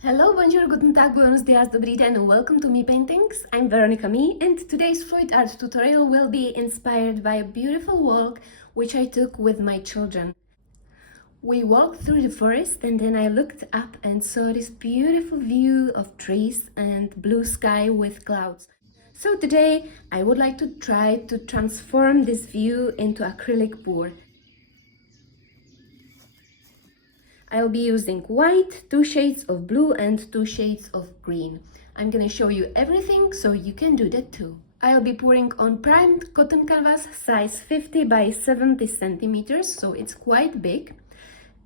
Hello, bonjour, guten tag, buenos dias, dobrý den, and welcome to Me Paintings. I'm Veronica Me, and today's fluid art tutorial will be inspired by a beautiful walk which I took with my children. We walked through the forest and then I looked up and saw this beautiful view of trees and blue sky with clouds. So today I would like to try to transform this view into acrylic pour. I'll be using white, 2 shades of blue and 2 shades of green. I'm gonna show you everything so you can do that too. I'll be pouring on primed cotton canvas size 50 by 70 centimeters, so it's quite big.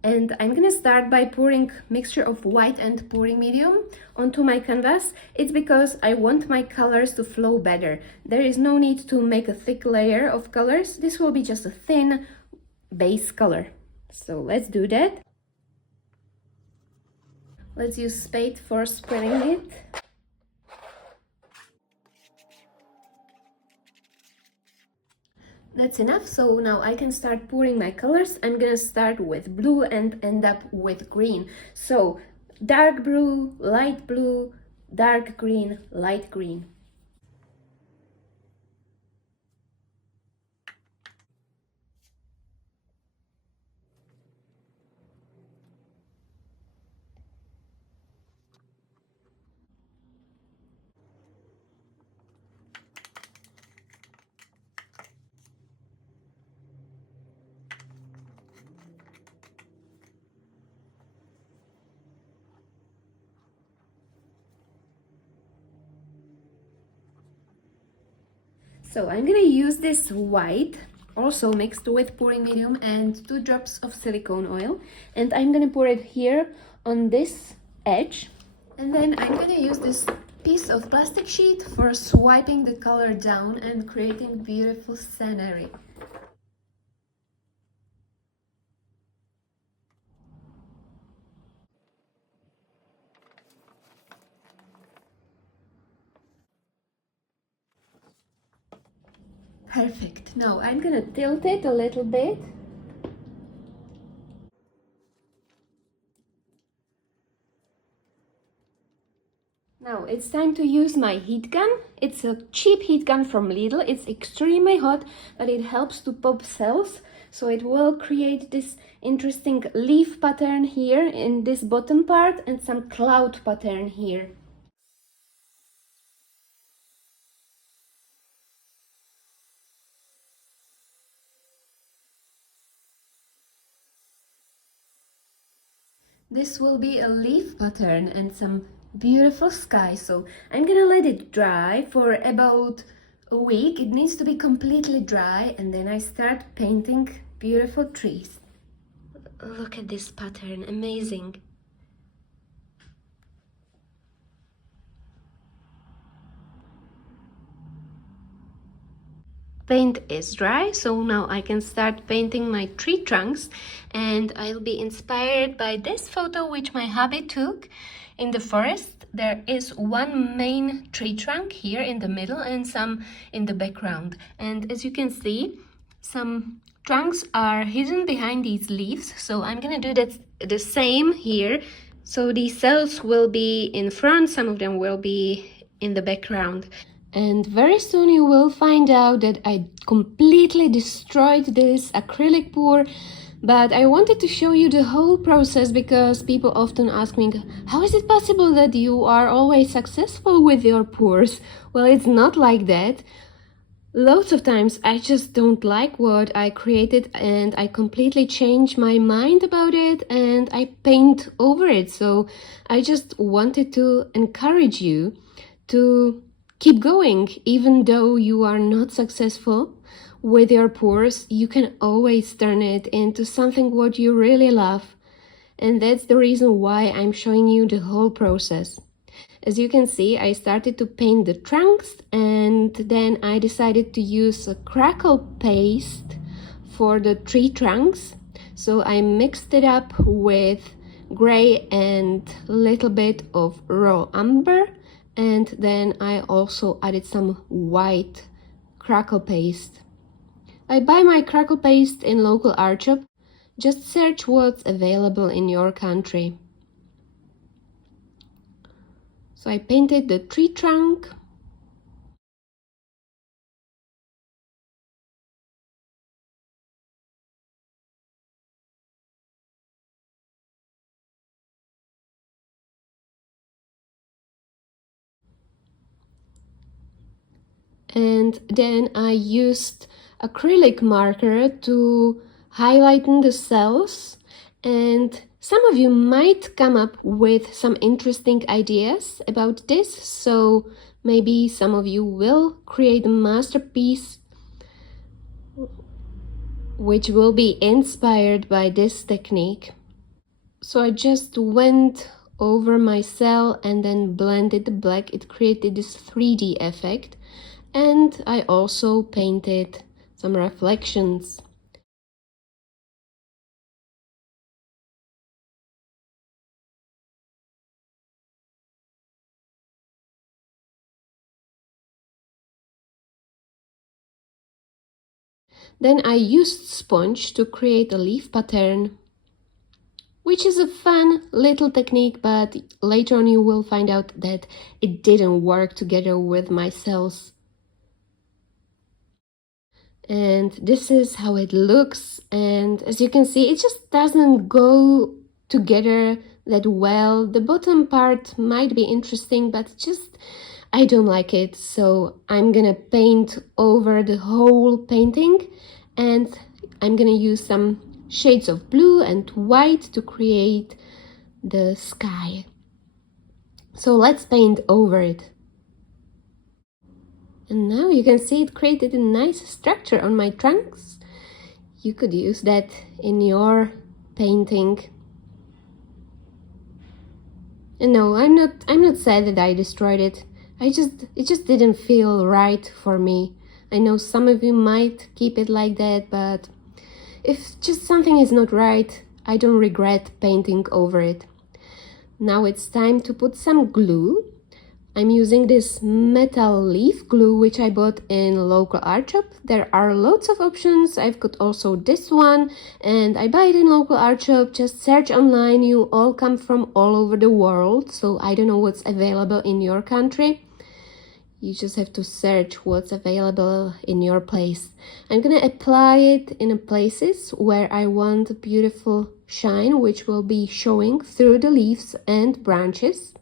And I'm gonna start by pouring mixture of white and pouring medium onto my canvas. It's because I want my colors to flow better. There is no need to make a thick layer of colors. This will be just a thin base color. So let's do that. Let's use spade for spreading it. That's enough, so now I can start pouring my colors. I'm gonna start with blue and end up with green. So dark blue, light blue, dark green, light green. So I'm gonna use this white, also mixed with pouring medium, and 2 drops of silicone oil, and I'm gonna pour it here on this edge, and then I'm gonna use this piece of plastic sheet for swiping the color down and creating beautiful scenery. Perfect. Now I'm gonna tilt it a little bit. Now it's time to use my heat gun. It's a cheap heat gun from Lidl. It's extremely hot, but it helps to pop cells. So it will create this interesting leaf pattern here in this bottom part and some cloud pattern here. This will be a leaf pattern and some beautiful sky, so I'm gonna let it dry for about a week. It needs to be completely dry, and then I start painting beautiful trees. Look at this pattern, amazing. Paint is dry, so now I can start painting my tree trunks, and I'll be inspired by this photo which my hubby took in the forest. There is one main tree trunk here in the middle and some in the background, and as you can see, some trunks are hidden behind these leaves, so I'm gonna do that the same here. So these cells will be in front, some of them will be in the background. And very soon you will find out that I completely destroyed this acrylic pour, but I wanted to show you the whole process because people often ask me, how is it possible that you are always successful with your pours? Well, it's not like that. Loads of times I just don't like what I created and I completely change my mind about it and I paint over it. So I just wanted to encourage you to keep going. Even though you are not successful with your pours, you can always turn it into something what you really love. And that's the reason why I'm showing you the whole process. As you can see, I started to paint the trunks and then I decided to use a crackle paste for the tree trunks. So I mixed it up with gray and a little bit of raw umber, and then I also added some white crackle paste. I buy my crackle paste in local art shop. Just search what's available in your country. So I painted the tree trunk. And then I used acrylic marker to highlight the cells, and some of you might come up with some interesting ideas about this, so maybe some of you will create a masterpiece which will be inspired by this technique. So I just went over my cell and then blended the black. It created this 3D effect. And I also painted some reflections. Then I used sponge to create a leaf pattern, which is a fun little technique, but later on you will find out that it didn't work together with my cells. And this is how it looks, and as you can see, it just doesn't go together that well. The bottom part might be interesting, but just I don't like it, so I'm gonna paint over the whole painting, and I'm gonna use some shades of blue and white to create the sky. So let's paint over it. And now you can see it created a nice structure on my trunks. You could use that in your painting. And no, I'm not sad that I destroyed it. It just didn't feel right for me. I know some of you might keep it like that, but if just something is not right, I don't regret painting over it. Now it's time to put some glue. I'm using this metal leaf glue which I bought in local art shop. There are lots of options. I've got also this one and I buy it in local art shop. Just search online. You all come from all over the world, so I don't know what's available in your country. You just have to search what's available in your place. I'm gonna apply it in places where I want a beautiful shine which will be showing through the leaves and branches.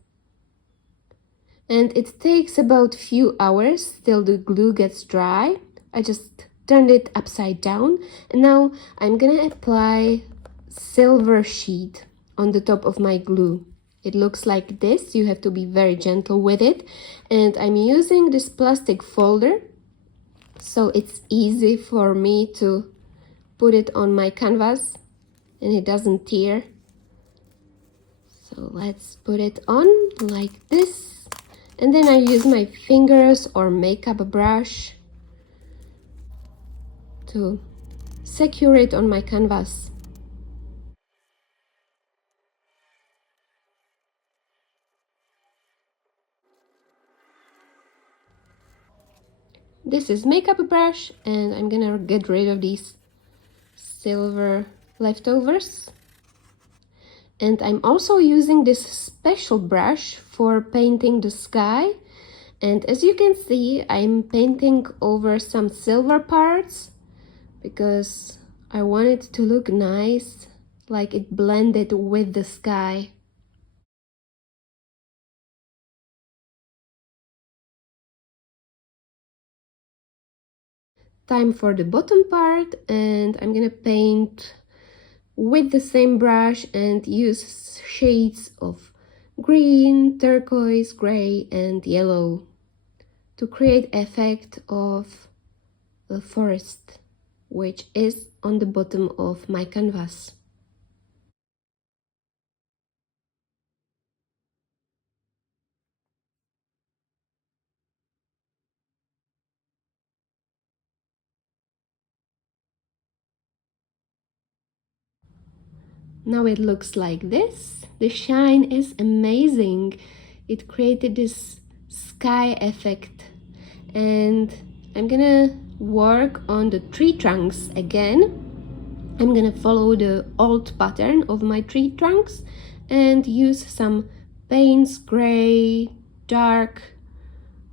And it takes about few hours till the glue gets dry. I just turned it upside down, and now I'm gonna apply silver sheet on the top of my glue. It looks like this. You have to be very gentle with it, and I'm using this plastic folder so it's easy for me to put it on my canvas and it doesn't tear. So let's put it on like this. And then I use my fingers or makeup brush to secure it on my canvas. This is makeup brush, and I'm gonna get rid of these silver leftovers. And I'm also using this special brush for painting the sky. And as you can see, I'm painting over some silver parts because I want it to look nice, like it blended with the sky. Time for the bottom part, and I'm gonna paint with the same brush and use shades of green, turquoise, gray and yellow to create effect of the forest which is on the bottom of my canvas. Now it looks like this. The shine is amazing. It created this sky effect, and I'm gonna work on the tree trunks again. I'm gonna follow the old pattern of my tree trunks and use some Payne's gray dark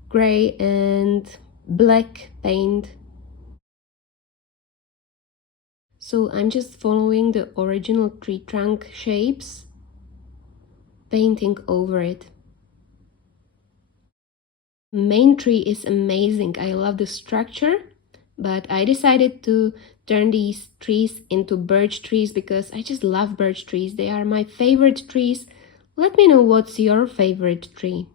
gray and black paint. So I'm just following the original tree trunk shapes, painting over it. Main tree is amazing. I love the structure, but I decided to turn these trees into birch trees because I just love birch trees. They are my favorite trees. Let me know what's your favorite tree.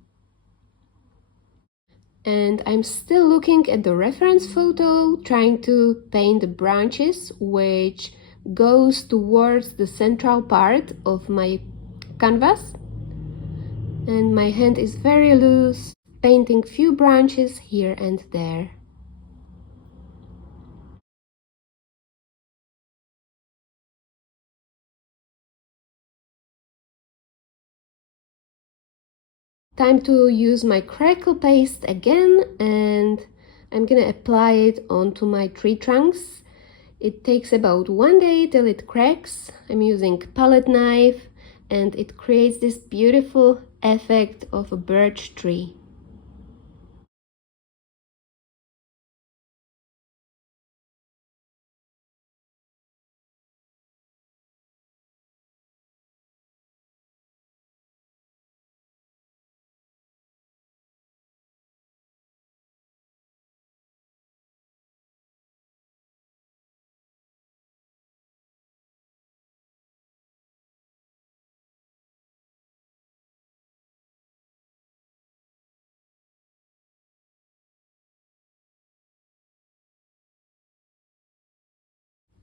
And I'm still looking at the reference photo, trying to paint the branches, which goes towards the central part of my canvas. And my hand is very loose, painting few branches here and there. Time to use my crackle paste again, and I'm gonna apply it onto my tree trunks. It takes about 1 day till it cracks. I'm using palette knife and it creates this beautiful effect of a birch tree.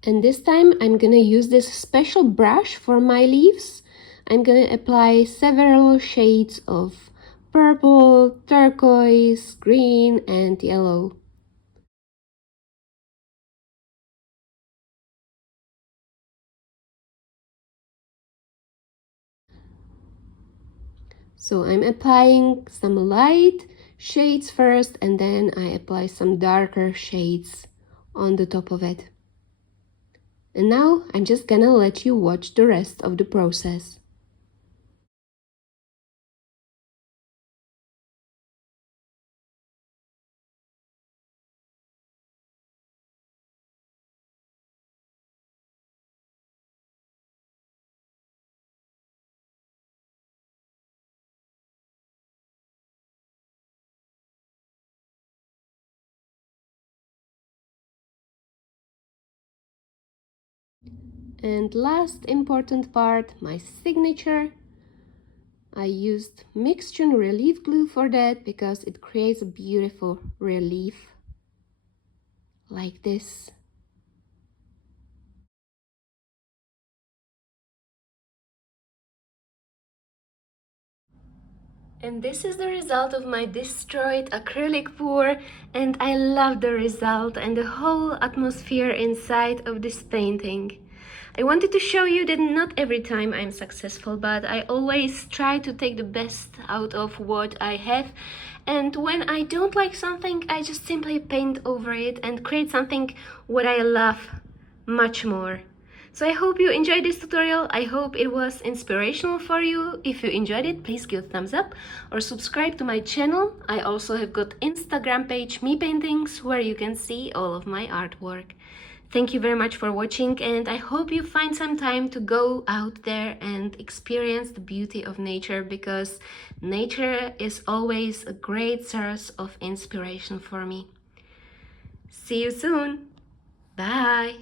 And this time I'm gonna use this special brush for my leaves. I'm gonna apply several shades of purple, turquoise, green and yellow. So I'm applying some light shades first and then I apply some darker shades on the top of it. And now I'm just gonna let you watch the rest of the process. And last important part, my signature. I used Mixtion relief glue for that because it creates a beautiful relief like this. And this is the result of my destroyed acrylic pour, and I love the result and the whole atmosphere inside of this painting. I wanted to show you that not every time I'm successful, but I always try to take the best out of what I have, and when I don't like something, I just simply paint over it and create something what I love much more. So I hope you enjoyed this tutorial. I hope it was inspirational for you. If you enjoyed it, please give a thumbs up or subscribe to my channel. I also have got Instagram page Me Paintings where you can see all of my artwork. Thank you very much for watching, and I hope you find some time to go out there and experience the beauty of nature, because nature is always a great source of inspiration for me. See you soon. Bye.